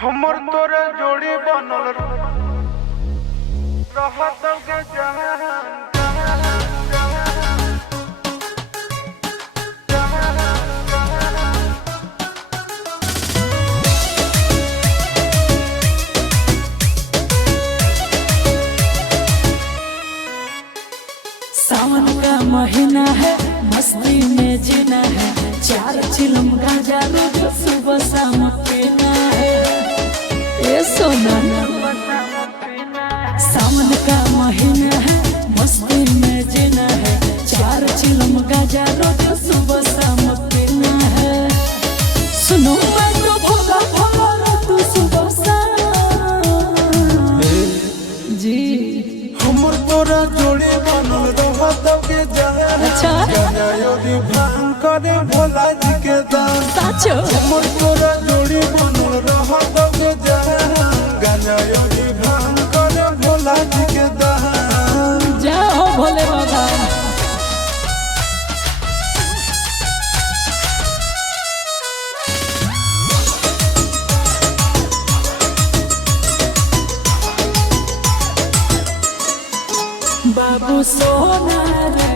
हमर तोरे जोड़ी बनल रहत के जहान सावन का महीना है, मस्ती में जीना है। 4 चिलम गांजा रोज सुबह शाम पीना है। ए सोना, सावन का महीना है, मस्ती में जीना है। 4 चिलम गांजा रोज सुबह शाम पीना है। सुनो मैं तो भोला भोला तू सुबह शाम जी। हमर तोरे जोड़ी बनल रहत के जहान अच्छा योगी भांग करे भोला जी के दान साचो हमर तोरे जोड़ी बनल रहत के जहान गाना योगी भांग करे भोला जी के दान जाओ भोले बाबा। बाबू सोना रे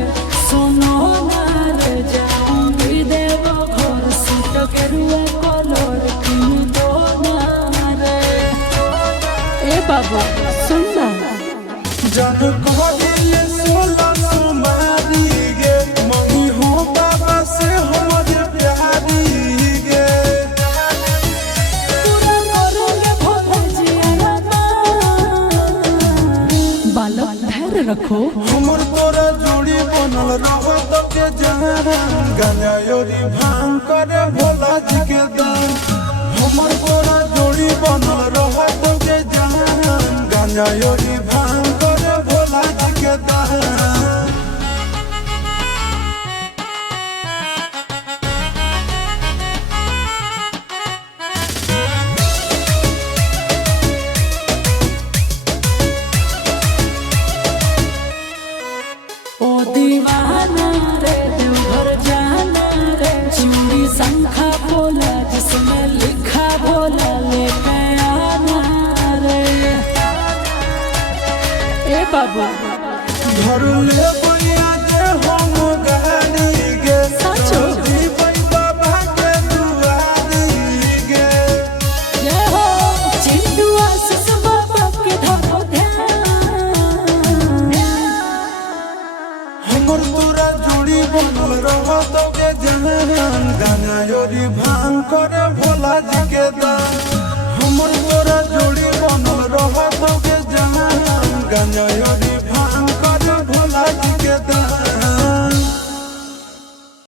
सुनो ना रे, जाऊंगी देव घर सूट के रुआ कलर किन दो ना रे। ए बाबू सुनना जन कहलिए 16 सुमारी गे मम्मी हो बाबा से हमर प्यारी गे पूरा करोगे भोले जी आना। बालक धैर्य रखो। हमर तोरा जोड़ी बनल रहत के जहान गाना योरी भांग करे भोला जी के दान हमर तोरा जोड़ी बनल रहत के जहान गाना योरी भांग करे भोला जी के दान ओ दीवाना रे देवघर जाना रे, चूड़ी शंखा बोला जिसमें लिखा बोला लेके आना रे। ए बाबू घर ले बनिया जे हम गाड़ी गे साचो जी बाबा के दुआरी गे जय हो चिंटू आशीष बाबा के धरो ध्यान। हमर तोरा जोड़ी बनल रहत के जहान गाना योरी भांग करे भोला जी के दान हमर तोरा जोड़ी बनल रहत के जहान गाना योरी